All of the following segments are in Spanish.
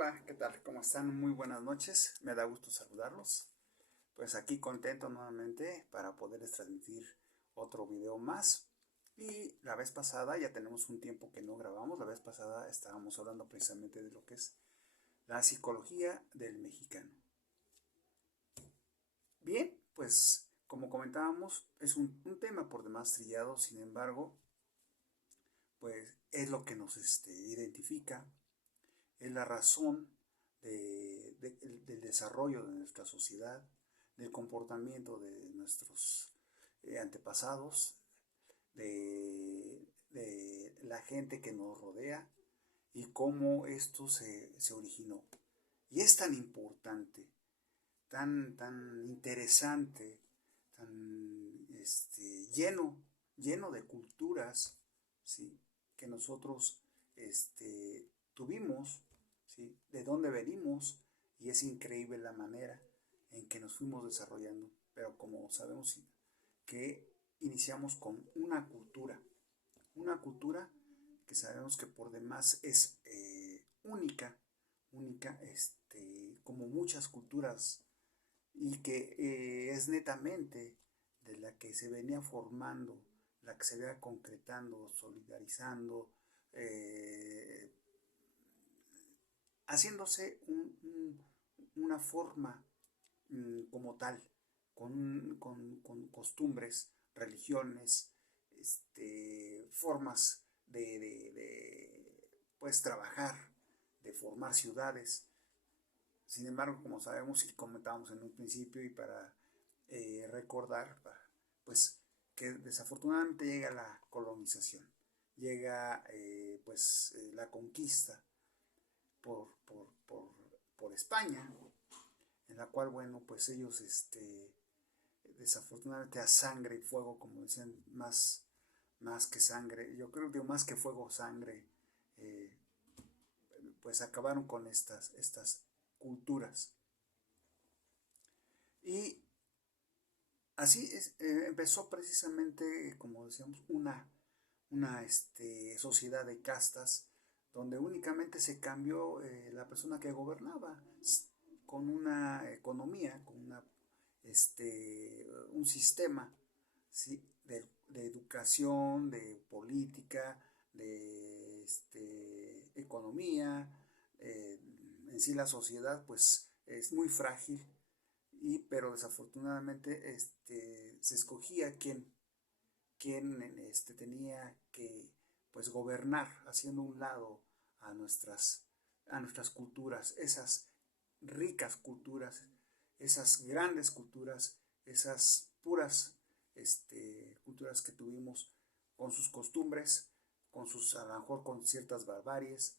Hola, ¿qué tal? ¿Cómo están? Muy buenas noches. Me da gusto saludarlos. Pues aquí contento nuevamente para poderles transmitir otro video más. Y la vez pasada, ya tenemos un tiempo que no grabamos, la vez pasada estábamos hablando precisamente de lo que es la psicología del mexicano. Bien, pues como comentábamos, es un tema por demás trillado, sin embargo, pues es lo que nos identifica, es la razón del desarrollo de nuestra sociedad, del comportamiento de nuestros antepasados, de la gente que nos rodea y cómo esto se originó. Y es tan importante, tan interesante, tan lleno de culturas, ¿sí? Que nosotros tuvimos, ¿sí? De dónde venimos, y es increíble la manera en que nos fuimos desarrollando. Pero como sabemos que iniciamos con una cultura que sabemos que por demás es única, como muchas culturas, y que es netamente de la que se venía formando, la que se venía concretando, solidarizando, eh, haciéndose una forma como tal, con costumbres, religiones, formas pues trabajar, de formar ciudades. Sin embargo, como sabemos y comentábamos en un principio, y para recordar, pues que desafortunadamente llega la colonización, llega la conquista por, por, por, por España, en la cual, bueno, pues ellos desafortunadamente a sangre y fuego, como decían, más que sangre, yo creo que más que fuego, sangre, eh, pues acabaron con estas culturas. Y así empezó precisamente, como decíamos, una sociedad de castas, donde únicamente se cambió la persona que gobernaba, con una economía, con un sistema, ¿sí? de educación, de política, de economía. En sí la sociedad pues es muy frágil, pero desafortunadamente se escogía quien tenía que pues gobernar, haciendo un lado a nuestras culturas, esas ricas culturas, esas grandes culturas, esas puras culturas que tuvimos, con sus costumbres, a lo mejor con ciertas barbaries,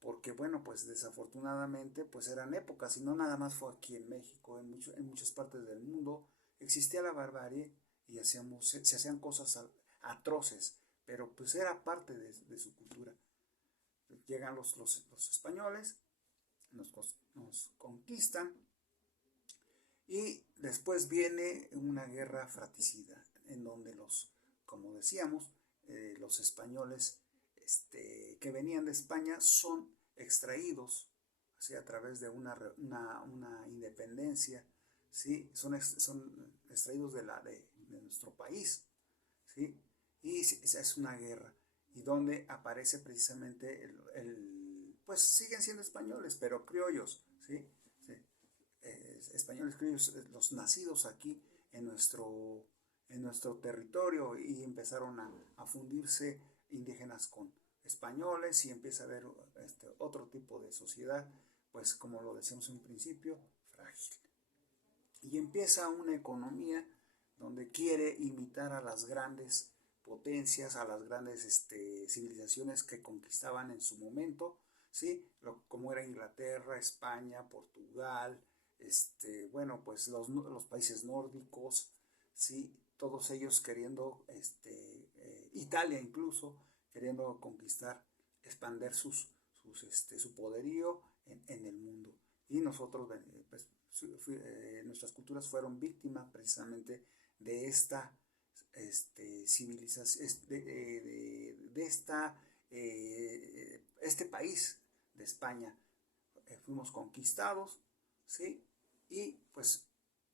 porque bueno, pues desafortunadamente pues eran épocas, y no nada más fue aquí en México, en muchas partes del mundo existía la barbarie, y se hacían cosas atroces, pero pues era parte de su cultura. Llegan los españoles, nos conquistan, y después viene una guerra fratricida, en donde como decíamos, los españoles que venían de España son extraídos, ¿sí? A través de una independencia, ¿sí? Son extraídos de nuestro país, ¿sí? Y esa es una guerra, y donde aparece precisamente pues siguen siendo españoles, pero criollos, ¿sí? Sí. Españoles criollos, los nacidos aquí en nuestro territorio, y empezaron a fundirse indígenas con españoles, y empieza a haber otro tipo de sociedad, pues como lo decíamos en un principio, frágil. Y empieza una economía donde quiere imitar a las grandes potencias, a las grandes civilizaciones que conquistaban en su momento, ¿sí? Como era Inglaterra, España, Portugal, bueno, pues los países nórdicos, ¿sí? Todos ellos queriendo, Italia incluso, queriendo conquistar, expandir su poderío en el mundo. Y nosotros, pues, nuestras culturas fueron víctimas precisamente de esta civilización, de este país de España, fuimos conquistados, ¿sí? Y pues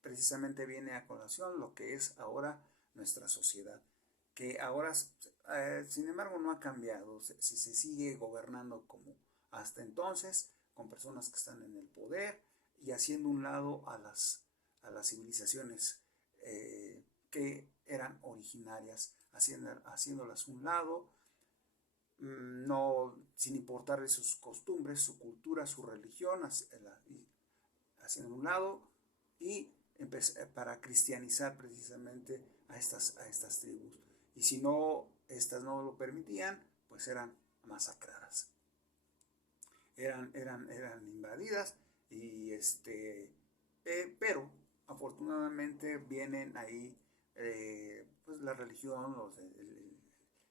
precisamente viene a colación lo que es ahora nuestra sociedad, que ahora, sin embargo, no ha cambiado, se sigue gobernando como hasta entonces, con personas que están en el poder y haciendo un lado a las civilizaciones que eran originarias, haciéndolas un lado, no sin importarle sus costumbres, su cultura, su religión, haciendo un lado y para cristianizar precisamente a estas tribus. Y si no, estas no lo permitían, pues eran masacradas. Eran invadidas y pero afortunadamente vienen ahí pues la religión,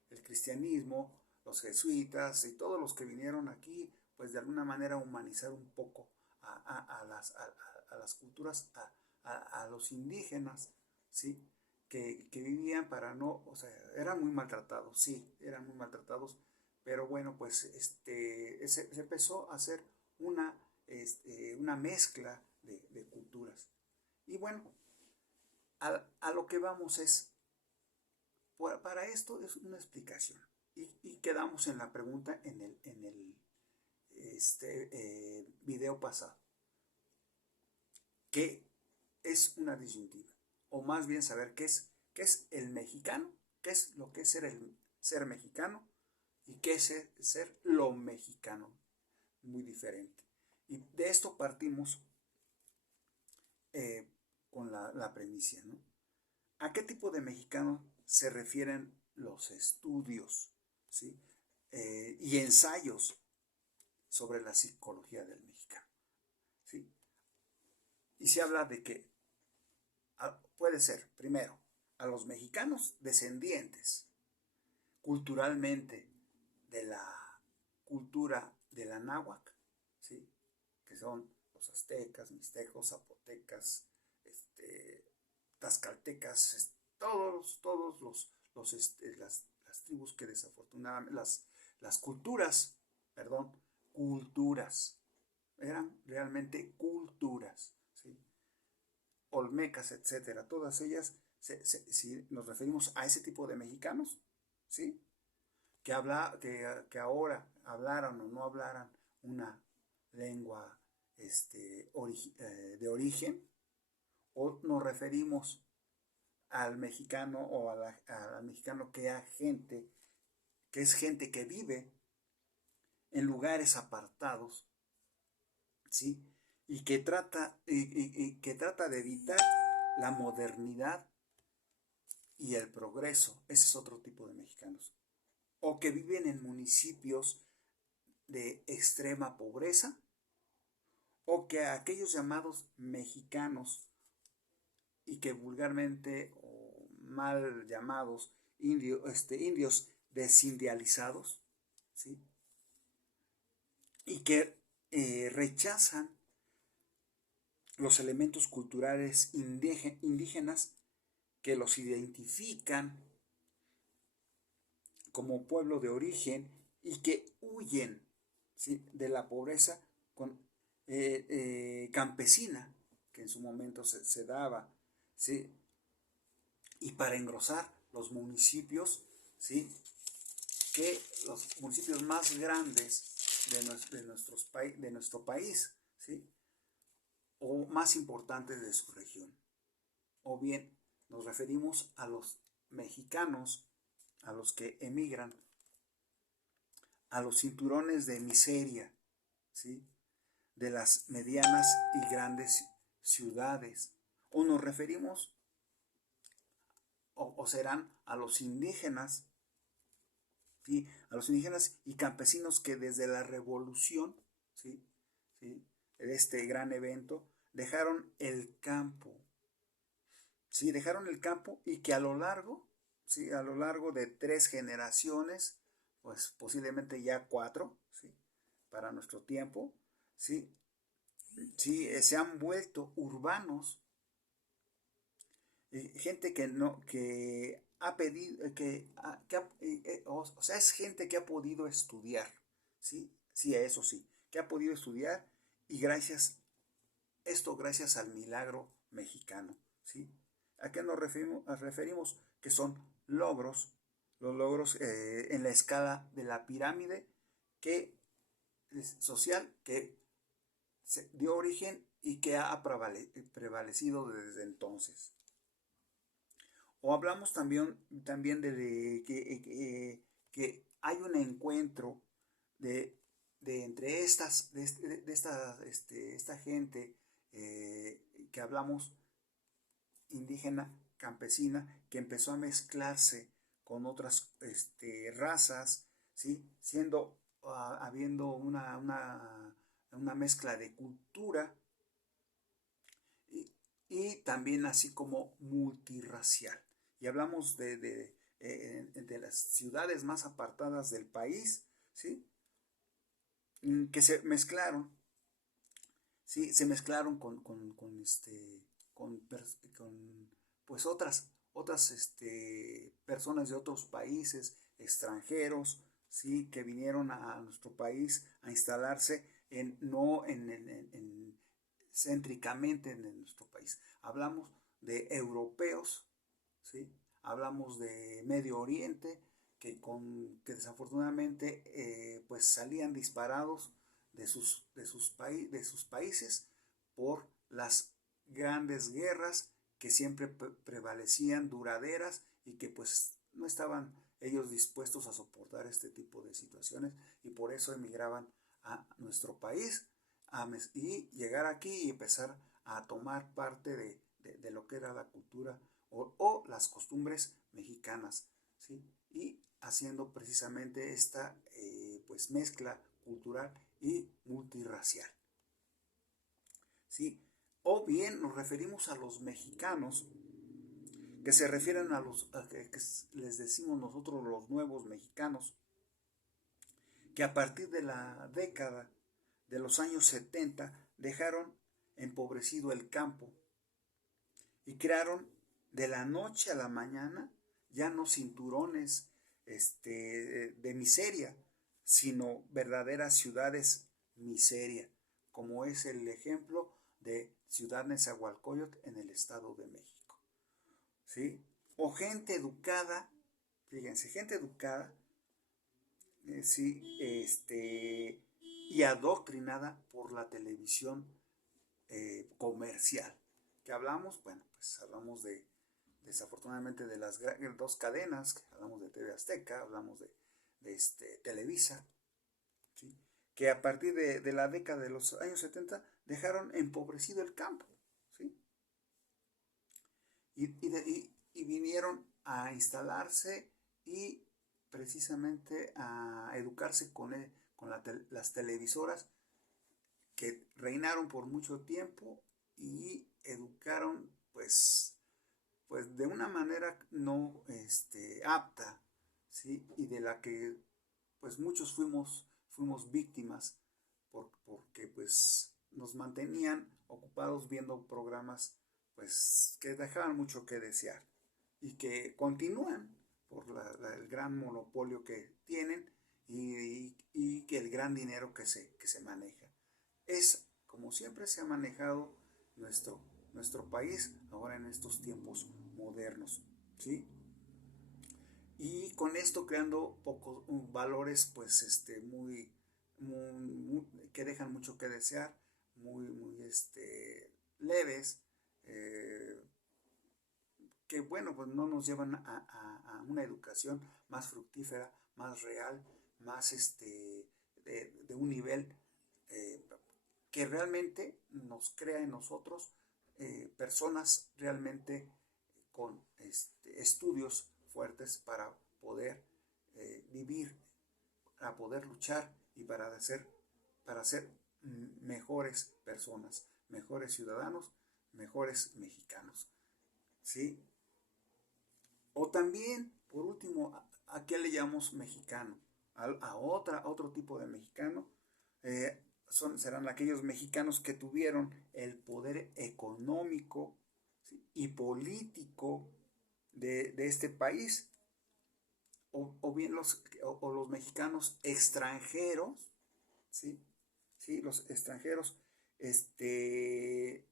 el cristianismo, los jesuitas y todos los que vinieron aquí, pues de alguna manera humanizar un poco a las culturas, a los indígenas, ¿sí? Que vivían para no, o sea, eran muy maltratados, sí, eran muy maltratados, pero bueno, pues se empezó a hacer una mezcla de culturas. Y bueno, a lo que vamos es, para esto es una explicación. Y quedamos en la pregunta en el video pasado. ¿Qué es una disyuntiva? O más bien saber qué es el mexicano, qué es lo que es ser mexicano y qué es ser lo mexicano. Muy diferente. Y de esto partimos con la premisa, ¿no? ¿A qué tipo de mexicano se refieren los estudios, ¿sí? Y ensayos sobre la psicología del mexicano, ¿sí? Y se habla de que puede ser, primero, a los mexicanos descendientes culturalmente de la cultura de la náhuatl, ¿sí? Que son los aztecas, mixtecos, zapotecas, tlaxcaltecas, todos las tribus que desafortunadamente, las culturas, perdón, culturas, eran realmente culturas, ¿sí? Olmecas, etcétera, todas ellas, si nos referimos a ese tipo de mexicanos, ¿sí? Que ahora hablaran o no hablaran una lengua de origen, o nos referimos al mexicano o al mexicano que es gente que vive en lugares apartados, ¿sí? Y que que trata de evitar la modernidad y el progreso. Ese es otro tipo de mexicanos. O que viven en municipios de extrema pobreza, o que aquellos llamados mexicanos y que vulgarmente o mal llamados indios desindializados, ¿sí? Y que rechazan los elementos culturales indígenas que los identifican como pueblo de origen y que huyen, ¿sí? De la pobreza campesina que en su momento se daba, ¿sí? Y para engrosar los municipios, ¿sí? Que los municipios más grandes de nuestro país, ¿sí? O más importantes de su región. O bien nos referimos a los mexicanos, a los que emigran a los cinturones de miseria, ¿sí? De las medianas y grandes ciudades. O nos referimos, o serán a los indígenas, ¿sí? A los indígenas y campesinos que desde la revolución, ¿sí? ¿Sí? De este gran evento, dejaron el campo, ¿sí? Dejaron el campo y que a lo largo, ¿sí? A lo largo de 3 generaciones, pues posiblemente ya 4, ¿sí? Para nuestro tiempo, ¿sí? Sí, se han vuelto urbanos, gente que no, que ha pedido, o sea, es gente que ha podido estudiar, ¿sí? Sí, eso sí, que ha podido estudiar y gracias al milagro mexicano, ¿sí? ¿A qué nos referimos? Que son logros, los logros en la escala de la pirámide que social que se dio origen y que ha prevalecido desde entonces. O hablamos también de que hay un encuentro de, de entre esta gente que hablamos indígena, campesina, que empezó a mezclarse con otras razas, ¿sí? Habiendo una mezcla de cultura y, y también así como multirracial. Y hablamos de las ciudades más apartadas del país, ¿sí? Que se mezclaron, ¿sí? Se mezclaron con pues otras personas de otros países, extranjeros, ¿sí? Que vinieron a nuestro país a instalarse no céntricamente en nuestro país. Hablamos de europeos, ¿sí? Hablamos de Medio Oriente, que desafortunadamente pues salían disparados de sus países por las grandes guerras que siempre prevalecían, duraderas, y que pues no estaban ellos dispuestos a soportar este tipo de situaciones, y por eso emigraban a nuestro país y llegar aquí y empezar a tomar parte de lo que era la cultura o las costumbres mexicanas, ¿sí? Y haciendo precisamente esta pues mezcla cultural y multirracial, ¿sí? O bien nos referimos a los mexicanos, que se refieren que les decimos nosotros los nuevos mexicanos, que a partir de la década de los años 70 dejaron empobrecido el campo y crearon de la noche a la mañana ya no cinturones de miseria, sino verdaderas ciudades miseria, como es el ejemplo de Ciudad Nezahualcóyotl en el Estado de México, ¿sí? O gente educada, fíjense, gente educada, sí, y adoctrinada por la televisión comercial. ¿Qué hablamos? Bueno, pues hablamos desafortunadamente de las dos cadenas, hablamos de TV Azteca, hablamos de Televisa, ¿sí? Que a partir de la década de los años 70 dejaron empobrecido el campo, ¿sí? Y vinieron a instalarse y precisamente a educarse con las televisoras que reinaron por mucho tiempo y educaron pues de una manera no apta, ¿sí? Y de la que pues muchos fuimos víctimas porque pues nos mantenían ocupados viendo programas pues que dejaban mucho que desear y que continúan por el gran monopolio que tienen y que el gran dinero que se maneja. Es como siempre se ha manejado nuestro país ahora en estos tiempos modernos, ¿sí? Y con esto creando pocos valores pues que dejan mucho que desear, muy leves, que bueno, pues no nos llevan a una educación más fructífera, más real, más de un nivel eh, que realmente nos crea en nosotros personas realmente con estudios fuertes para poder vivir, para poder luchar y para ser mejores personas, mejores ciudadanos, mejores mexicanos, ¿sí? O también, por último, ¿a qué le llamamos mexicano? Otro tipo de mexicano. Serán aquellos mexicanos que tuvieron el poder económico, ¿sí? Y político de este país. O bien los mexicanos extranjeros, ¿sí? ¿Sí? Los extranjeros que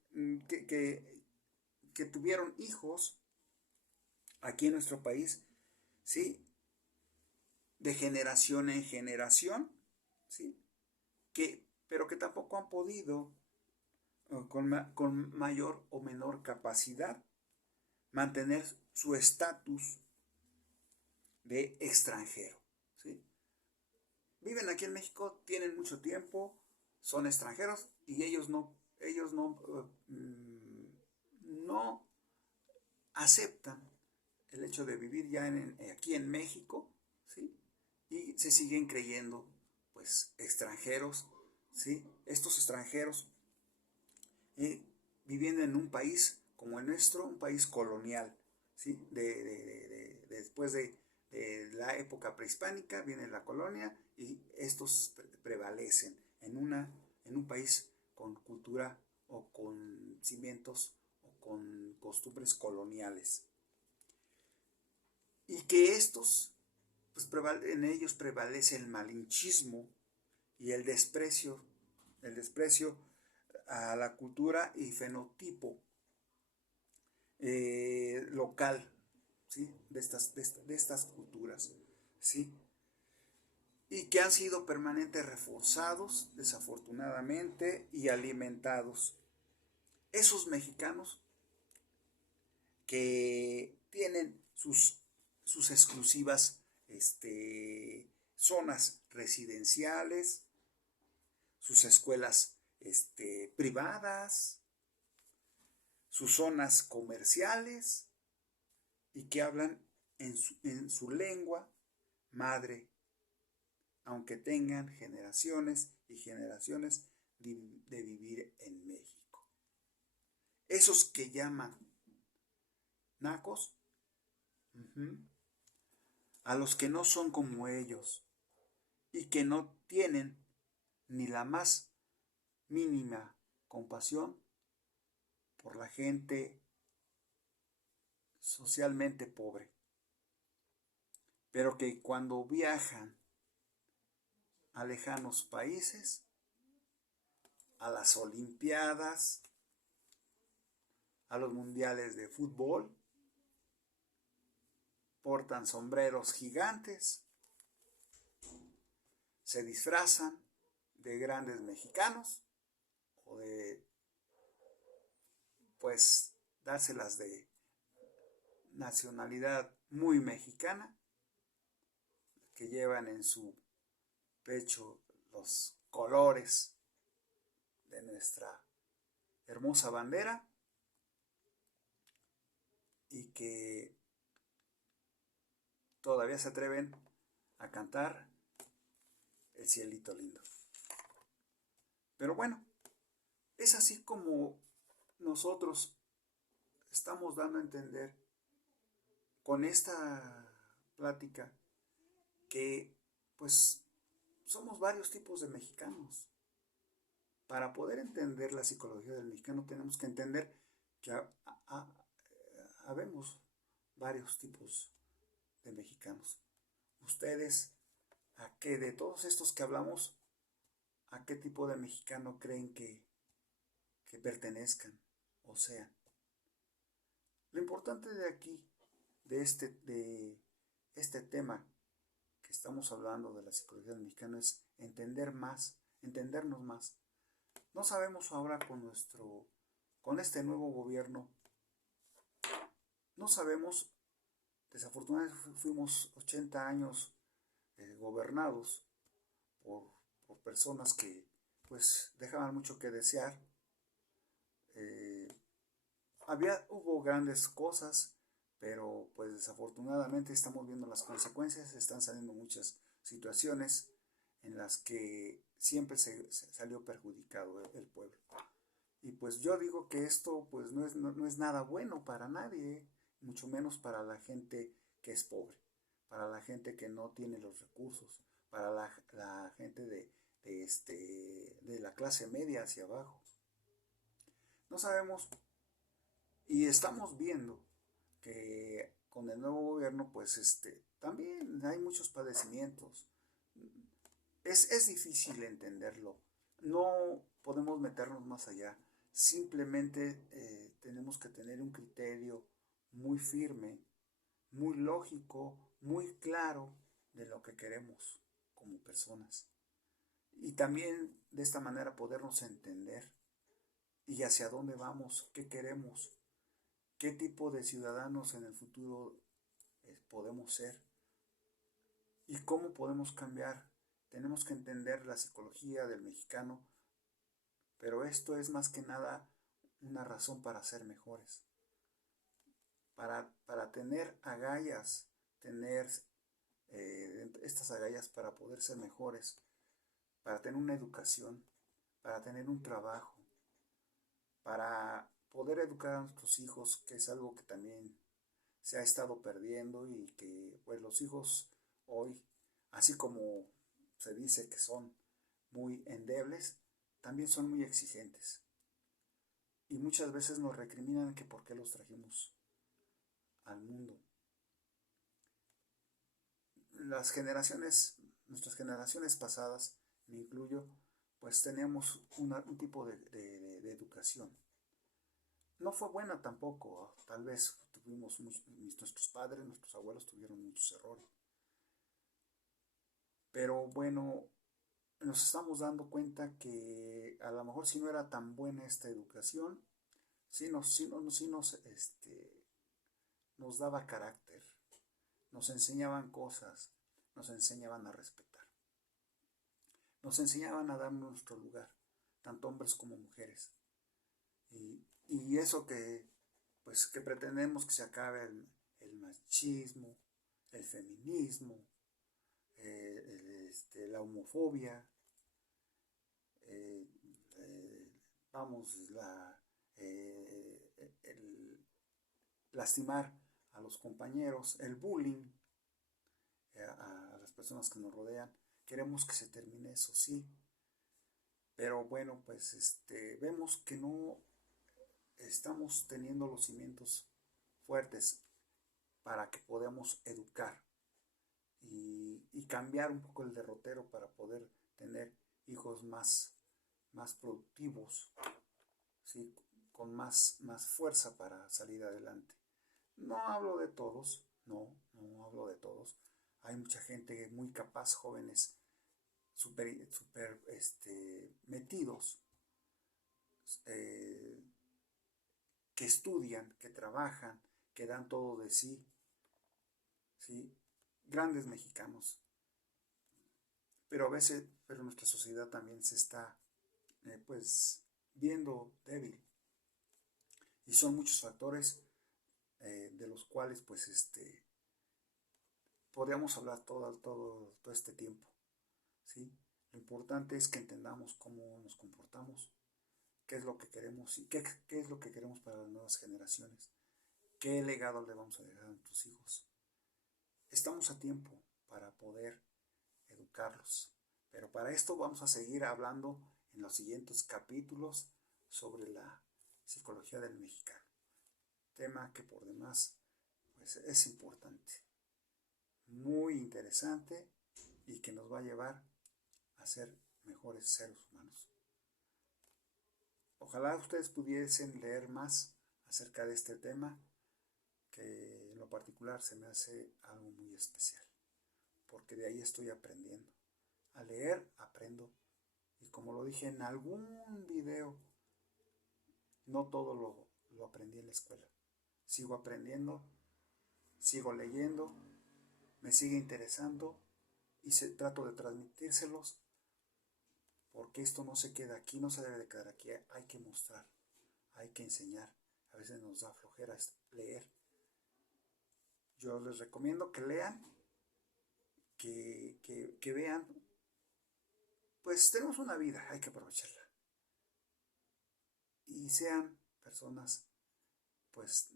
tuvieron hijos aquí en nuestro país, ¿sí? De generación en generación, ¿sí? Pero que tampoco han podido, con mayor o menor capacidad, mantener su estatus de extranjero, ¿sí? Viven aquí en México, tienen mucho tiempo, son extranjeros y no aceptan el hecho de vivir ya aquí en México, ¿sí? Y se siguen creyendo, pues, extranjeros, ¿sí? Estos extranjeros viviendo en un país como el nuestro, un país colonial, ¿sí? Después de la época prehispánica viene la colonia y estos prevalecen en un país con cultura o con cimientos o con costumbres coloniales. Y que pues en ellos prevalece el malinchismo y el desprecio a la cultura y fenotipo local, ¿sí? de estas culturas, ¿sí? Y que han sido permanentemente reforzados, desafortunadamente, y alimentados. Esos mexicanos que tienen sus exclusivas zonas residenciales, sus escuelas privadas, sus zonas comerciales, y que hablan en su lengua madre, aunque tengan generaciones y generaciones de vivir en México. Esos que llaman nacos, a los que no son como ellos y que no tienen ni la más mínima compasión por la gente socialmente pobre, pero que cuando viajan a lejanos países, a las Olimpiadas, a los mundiales de fútbol, portan sombreros gigantes, se disfrazan de grandes mexicanos o de, pues, dárselas de nacionalidad muy mexicana, que llevan en su pecho los colores de nuestra hermosa bandera y que todavía se atreven a cantar El cielito lindo. Pero bueno, es así como nosotros estamos dando a entender con esta plática que pues somos varios tipos de mexicanos. Para poder entender la psicología del mexicano tenemos que entender que habemos varios tipos de mexicanos. Ustedes, de todos estos que hablamos, ¿a qué tipo de mexicano creen que pertenezcan o sean? Lo importante de aquí, de este tema que estamos hablando de la psicología del mexicano, es entendernos más. No sabemos ahora con este nuevo gobierno, no sabemos, desafortunadamente fuimos 80 años gobernados por personas que pues dejaban mucho que desear. Hubo grandes cosas, pero pues desafortunadamente estamos viendo las consecuencias, están saliendo muchas situaciones en las que siempre se salió perjudicado el pueblo. Y pues yo digo que esto pues no es nada bueno para nadie, mucho menos para la gente que es pobre, para la gente que no tiene los recursos, para la gente de la clase media hacia abajo. No sabemos y estamos viendo que con el nuevo gobierno pues también hay muchos padecimientos. Es difícil entenderlo. no podemos meternos más allá. Simplemente tenemos que tener un criterio muy firme, muy lógico, muy claro de lo que queremos como personas. Y también de esta manera podernos entender y hacia dónde vamos, qué queremos, qué tipo de ciudadanos en el futuro podemos ser y cómo podemos cambiar. Tenemos que entender la psicología del mexicano, pero esto es más que nada una razón para ser mejores, para tener agallas, tener estas agallas para poder ser mejores, para tener una educación, para tener un trabajo, para poder educar a nuestros hijos, que es algo que también se ha estado perdiendo y que pues los hijos hoy, así como se dice que son muy endebles, también son muy exigentes. Y muchas veces nos recriminan que por qué los trajimos al mundo. Nuestras generaciones pasadas, me incluyo, pues teníamos un tipo de educación. No fue buena tampoco, tal vez nuestros padres, nuestros abuelos tuvieron muchos errores. Pero bueno, nos estamos dando cuenta que a lo mejor si no era tan buena esta educación, nos daba carácter, nos enseñaban cosas, nos enseñaban a respetar, nos enseñaban a dar nuestro lugar, tanto hombres como mujeres. Y eso pues, que pretendemos que se acabe el machismo, el feminismo, la homofobia, vamos, el lastimar a los compañeros, el bullying a las personas que nos rodean. Queremos que se termine eso, sí. Pero bueno, pues vemos que no estamos teniendo los cimientos fuertes para que podamos educar y cambiar un poco el derrotero para poder tener hijos más productivos, ¿sí? Con más fuerza para salir adelante. No hablo de todos, no hablo de todos. Hay mucha gente muy capaz, jóvenes súper metidos, que estudian, que trabajan, que dan todo de sí, ¿sí? Grandes mexicanos. Pero a veces, nuestra sociedad también se está pues viendo débil. Y son muchos factores de los cuales pues podríamos hablar todo este tiempo, ¿sí? Lo importante es que entendamos cómo nos comportamos, qué es lo que queremos y qué es lo que queremos para las nuevas generaciones, qué legado le vamos a dejar a nuestros hijos. Estamos a tiempo para poder educarlos, pero para esto vamos a seguir hablando en los siguientes capítulos sobre la psicología del mexicano, tema que por demás pues es importante, muy interesante y que nos va a llevar a ser mejores seres humanos. Ojalá ustedes pudiesen leer más acerca de este tema, que en lo particular se me hace algo muy especial, porque de ahí estoy aprendiendo. A leer aprendo, y como lo dije en algún video, no todo lo aprendí en la escuela. Sigo aprendiendo, sigo leyendo, me sigue interesando y trato de transmitírselos, porque esto no se queda aquí, no se debe de quedar aquí, hay que mostrar, hay que enseñar. A veces nos da flojera leer. Yo les recomiendo que lean, que vean. Pues tenemos una vida, hay que aprovecharla. Y sean personas, pues,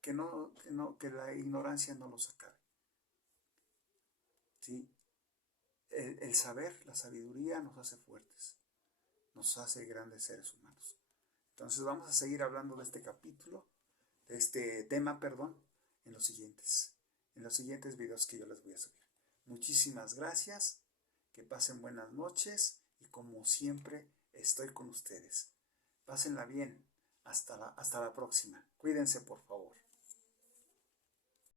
que la ignorancia no los acabe. ¿Sí? El saber, la sabiduría nos hace fuertes, nos hace grandes seres humanos. Entonces vamos a seguir hablando de este capítulo, de este tema, perdón, en los siguientes videos que yo les voy a subir. Muchísimas gracias, que pasen buenas noches y como siempre estoy con ustedes. Pásenla bien. Hasta la próxima. Cuídense, por favor.